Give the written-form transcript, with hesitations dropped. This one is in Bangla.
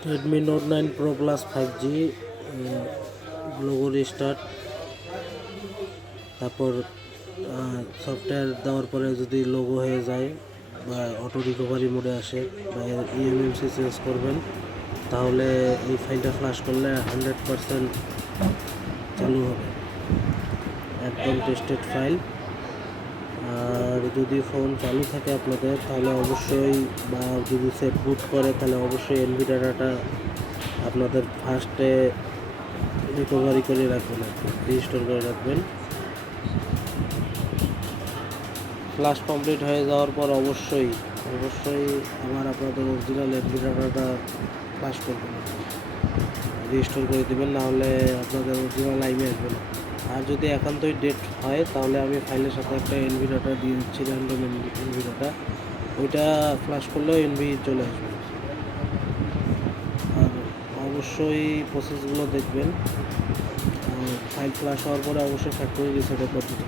Redmi Note 9 Pro Plus 5G logo restart, তারপর সফটওয়্যার দেওয়ার পরে যদি লোগো হয়ে যায় বা অটো রিকভারি মোডে আসে বা ইএমএমসি চেঞ্জ করবেন, তাহলে এই ফাইলটা ফ্লাশ করলে 100% চালু হবে, একদম টেস্টেড ফাইল। আর যদি ফোন চালু থাকে আপনাদের, তাহলে অবশ্যই, বা যদি সেট বুট করে, তাহলে অবশ্যই এনভি ডাটাটা আপনাদের ফার্স্টে রিকভারি করে রাখবেন, রিস্টোর করে রাখবেন। ফ্লাশ কমপ্লিট হয়ে যাওয়ার পর অবশ্যই আবার আপনাদের অরিজিনাল এনভি ডাটাটা ফ্লাশ করবেন, রিস্টোর করে দেবেন, নাহলে আপনাদের অরিজিনাল আইমে আসবে না। আর যদি একান্তই ডেট হয়, তাহলে আমি ফাইলের সাথে একটা এনভি ডাটা দিয়ে দিচ্ছি, র্যান্ডম এনভি ডাটা, ওইটা ফ্লাশ করলেও এনভি চলে আসবে। আর অবশ্যই প্রসেসগুলো দেখবেন, ফাইল ফ্লাশ হওয়ার পরে অবশ্যই ফ্যাক্টরি রিসেটের পদ্ধতি